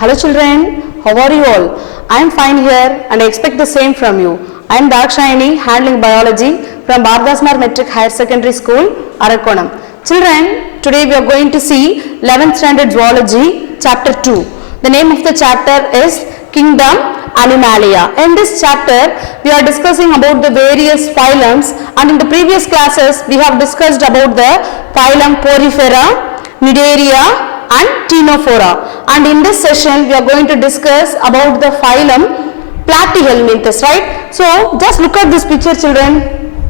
Hello children, how are you all? I am fine here and I expect the same from you. I am Dakshayani, handling biology from Bardasmar Metric Higher Secondary School, Arakonam. Children, today we are going to see 11th standard zoology, chapter 2. The name of the chapter is Kingdom Animalia. In this chapter, we are discussing about the various phylums, and in the previous classes, we have discussed about the phylum Porifera, Cnidaria, and Ctenophora, and in this session we are going to discuss about the phylum Platyhelminthes, right? So just look at this picture, children.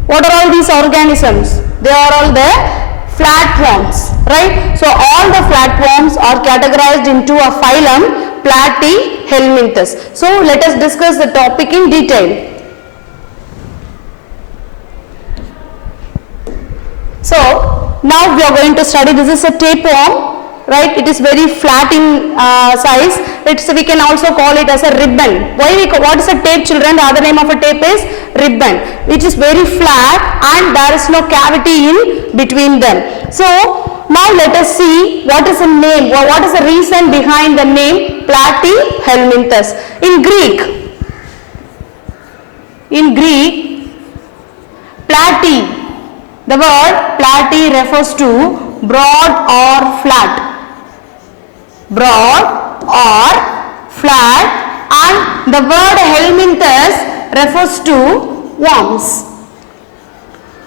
What are all these organisms? They are all the flatworms, right? So all the flatworms are categorized into a phylum Platyhelminthes. So let us discuss the topic in detail. So now we are going to study, this is a tapeworm, right? It is very flat in size. We can also call it as a ribbon. What is a tape, children? The other name of a tape is ribbon, which is very flat and there is no cavity in between them. So now let us see what is the name, or what is the reason behind the name Platyhelminthes. In Greek, platy, the word platy refers to broad or flat. Broad or flat, and the word helminthes refers to worms.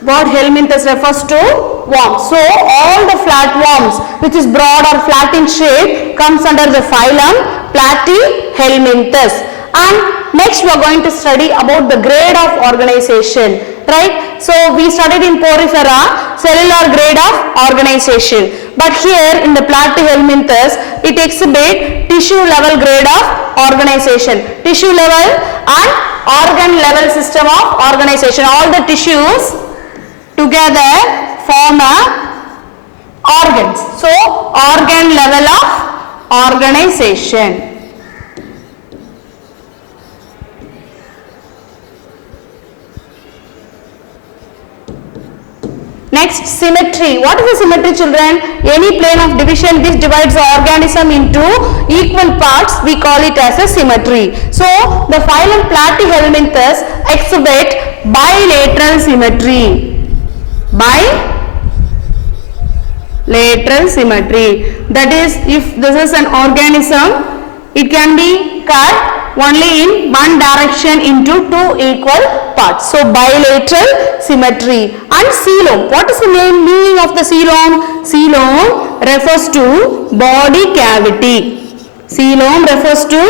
Word helminthes refers to worms. So all the flatworms which is broad or flat in shape comes under the phylum Platyhelminthes. And next we are going to study about the grade of organization, right? So we studied in Porifera cellular grade of organization, but here in the Platyhelminthes it exhibits tissue level grade of organization, tissue level and organ level system of organization. All the tissues together form a organs. So organ level of organization. Next, symmetry. What is the symmetry, children? Any plane of division which divides the organism into equal parts, we call it as a symmetry. So the phylum Platyhelminthes exhibit bilateral symmetry. Bilateral symmetry. That is, if this is an organism, it can be cut only in one direction into two equal parts. So bilateral symmetry. And coelom. What is the meaning of the coelom? Coelom refers to body cavity. Coelom refers to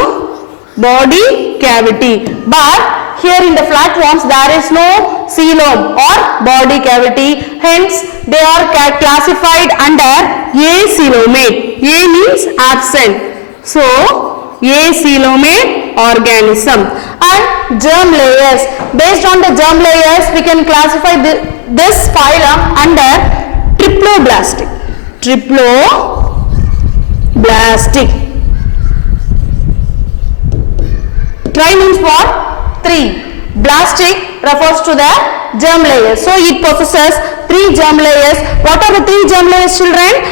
body cavity. But here in the flatworms there is no coelom or body cavity. Hence they are classified under acoelomate. A means absent. So acoelomate organism. And germ layers. Based on the germ layers, we can classify this phylum under triploblastic. Tri means what? 3. Blastic refers to the germ layers. So it possesses 3 germ layers. What are the 3 germ layers, children?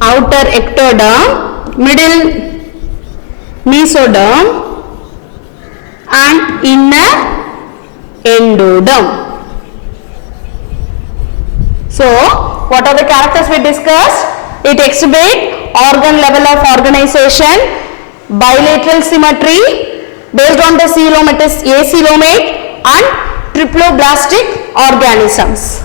Outer ectoderm, middle mesoderm, and inner endoderm. So what are the characters we discussed? It exhibits organ level of organization, bilateral symmetry, based on the coelom it is acoelomate, and triploblastic organisms.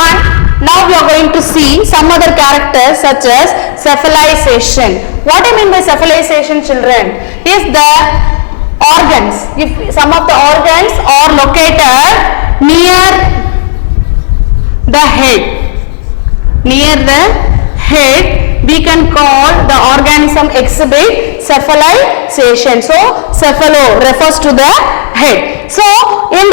And now we are going to see some other characters such as cephalization. What I mean by cephalization, children, is the organs. If some of the organs are located near the head, we can call the organism exhibit cephalization. So cephalo refers to the head. So in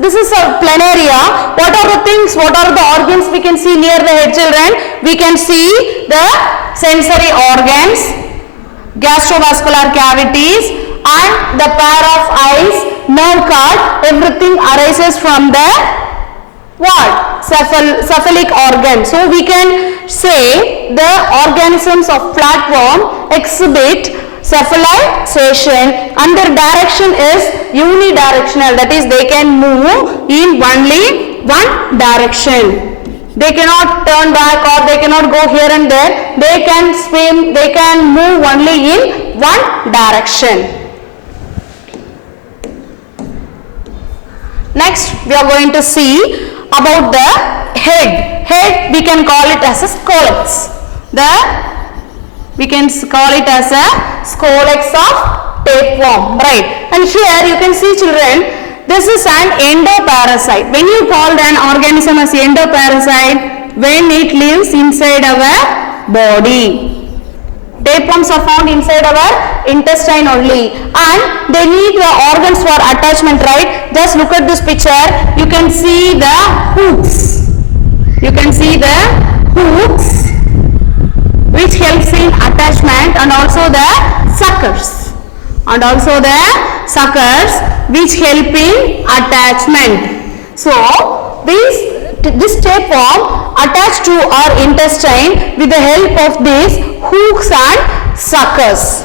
this is a planaria. What are the things, what are the organs we can see near the head, children? We can see the sensory organs, gastrovascular cavities, and the pair of eyes, nerve cord. Everything arises from the what? Cephalic organ. So we can say the organisms of flatworm exhibit cephalization and their direction is unidirectional, that is they can move in only one direction. They cannot turn back or they cannot go here and there. They can swim, they can move only in one direction. Next we are going to see about the head. Head we can call it as a scolex. We can call it as a scolex of tapeworm, right? And here you can see children, this is an endoparasite. When you call an organism as endoparasite, when it lives inside our body. Tapeworms are found inside our intestine only and they need the organs for attachment, right? Just look at this picture. You can see the hooks. You can see the hooks which helps in attachment and also the suckers. And also the suckers which help in attachment. So this tapeworm attached to our intestine with the help of these hooks and suckers.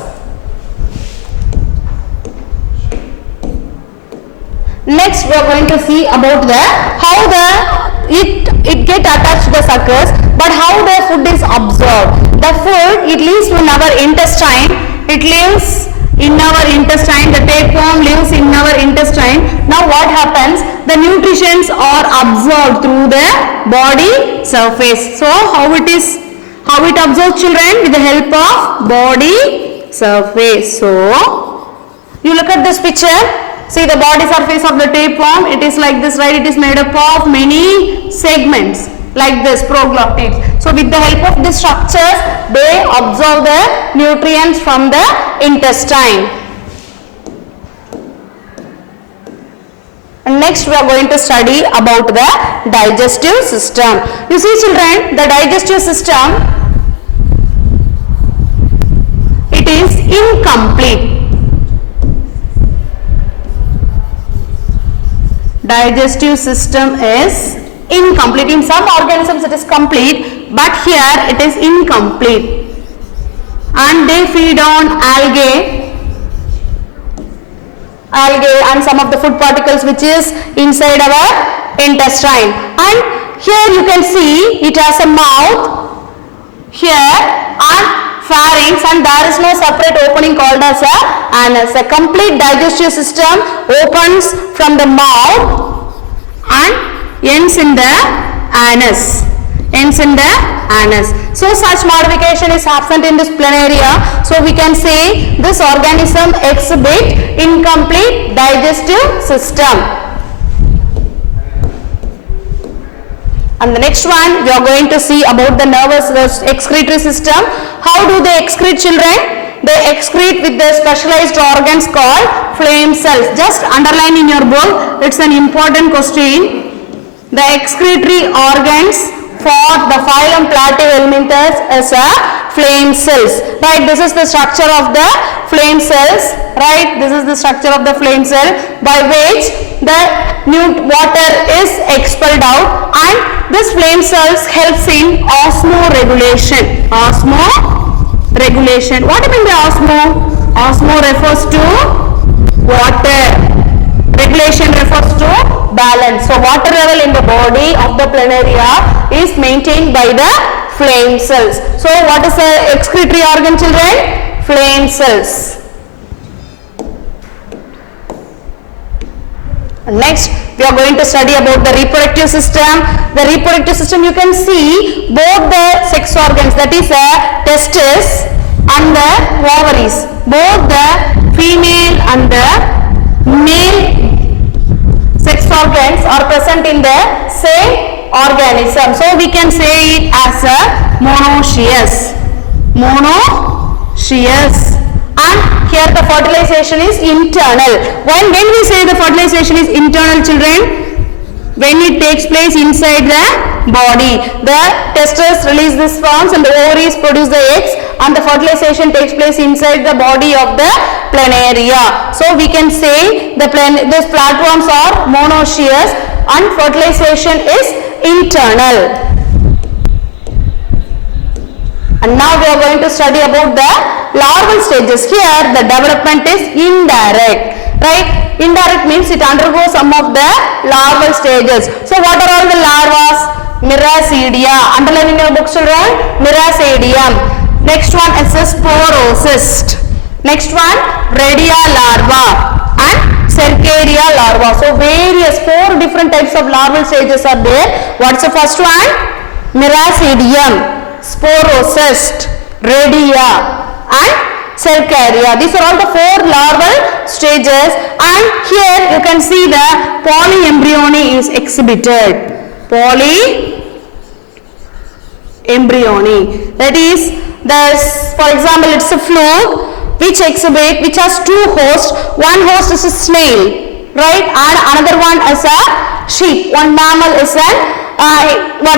Next we are going to see about how it get attached to the suckers, but how the food is absorbed. The food, it lives in our intestine. It lives in our intestine. The tapeworm lives in our intestine. Now what happens? The nutrients are absorbed through the body surface. So how it absorbs children? With the help of body surface. So you look at this picture. See the body surface of the tapeworm. It is like this, right? It is made up of many segments like this, proglottids. So with the help of these structures, they absorb the nutrients from the intestine. And next we are going to study about the digestive system. You see children, the digestive system, it is incomplete. Digestive system is incomplete. In some organisms it is complete, but here it is incomplete. And they feed on algae and some of the food particles which is inside our intestine. And here you can see it has a mouth here and pharynx, and there is no separate opening called as a anus. A complete digestive system opens from the mouth and ends in the anus. So such modification is absent in this planaria. So we can say this organism exhibit incomplete digestive system. And the next one we are going to see about the nervous excretory system. How do they excrete children? They excrete with the specialized organs called flame cells. Just underline in your book, it's an important question. The excretory organs for the phylum Platyhelminthes is a flame cells. Right, this is the structure of the flame cells. Right, this is the structure of the flame cell by which the water is expelled out, and this flame cells helps in osmoregulation. Osmoregulation. What do you mean by osmo? Osmo refers to water. Regulation refers to balance. So water level in the body of the planaria is maintained by the flame cells. So what is the excretory organ children? Flame cells. Next we are going to study about the reproductive system. The reproductive system, you can see both the sex organs, that is the testes and the ovaries. Both the female and the male sex organs are present in the same organism. So we can say it as a monoecious. And here the fertilization is internal. When we say the fertilization is internal children, when it takes place inside the body, the testes release the sperms and the ovaries produce the eggs, and the fertilization takes place inside the body of the planaria. So we can say these flatworms are monoecious. and fertilization is internal. And now we are going to study about the larval stages. Here the development is indirect, right? Indirect means it undergoes some of the larval stages. So what are all the larvas? Miracidia. Underline in your book, children. Miracidium. Next one is a sporocyst. Next one, Redia larva and Cercaria larva. So various 4 different types of larval stages are there. What's the first one? Miracidium, sporocyst, Redia and Cercaria. These are all the 4 larval stages, and here you can see the polyembryony is exhibited. Polyembryony, that is, for example, it's a fluke which has 2 hosts. One host is a snail, right, and another one is a sheep. One mammal is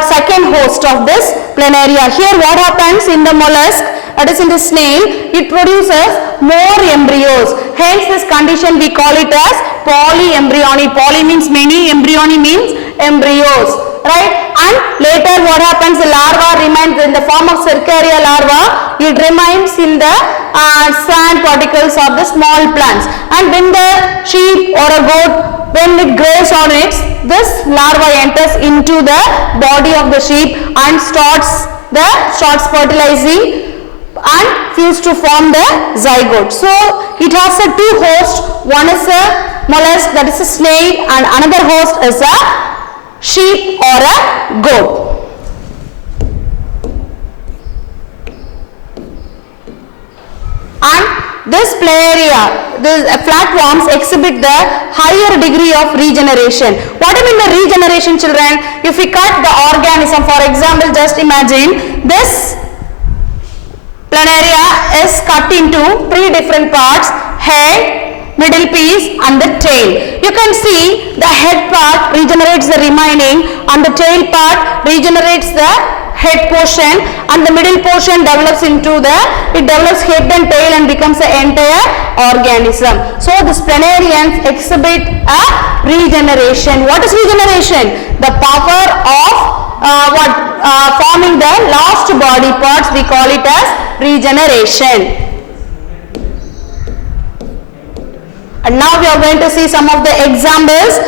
second host of this planaria. Here what happens in the mollusk, that is in the snail, it produces more embryos. Hence this condition we call it as polyembryony. Poly means many, embryony means embryos, right? And later what happens, the larva remains in the form of Cercaria larva. It remains in the sand particles of the small plants, and when the sheep or a goat, when it grows on it, this larva enters into the body of the sheep and starts fertilizing and fuse to form the zygote. So it has a 2 hosts. One is a mollusk, that is a snail, and another host is a sheep or a goat. And this planaria, these flatworms exhibit the higher degree of regeneration. What do you mean by regeneration, children? If we cut the organism, for example, just imagine this planaria is cut into 3 different parts: head, middle piece and the tail. You can see the head part regenerates the remaining, and the tail part regenerates the head portion, and the middle portion develops develops head and tail and becomes the entire organism. So this planarians exhibit a regeneration. What is regeneration? The power of forming the lost body parts, we call it as regeneration. And now we are going to see some of the examples.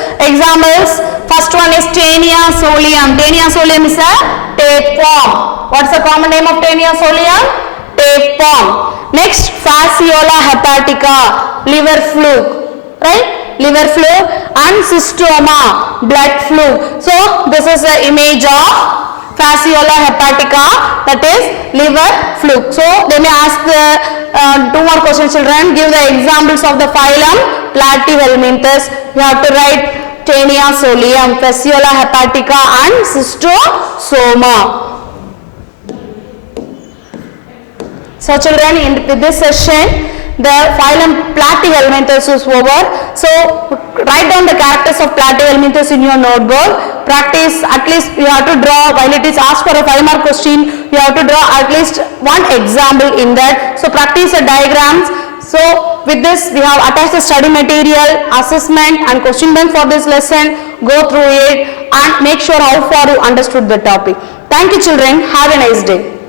First one is Taenia solium. Taenia solium is a tapeworm. What's the common name of Taenia solium? Tapeworm. Next, Fasciola hepatica, liver fluke, right? Liver fluke, and Cystoma, blood fluke. So this is the image of Fasciola hepatica, that is liver fluke. So they may ask 2 more questions, children. Give the examples of the phylum Platyhelminthes. You have to write Taenia solium, Fasciola hepatica and Cystosoma. So children, in this session the phylum Platyhelminthes is over. So write down the characters of Platyhelminthes in your notebook. Practice at least, you have to draw, while it is asked for a 5-mark question, you have to draw at least one example in that. So practice the diagrams. So with this we have attached the study material, assessment and question bank for this lesson. Go through it and make sure how far you understood the topic. Thank you children. Have a nice day.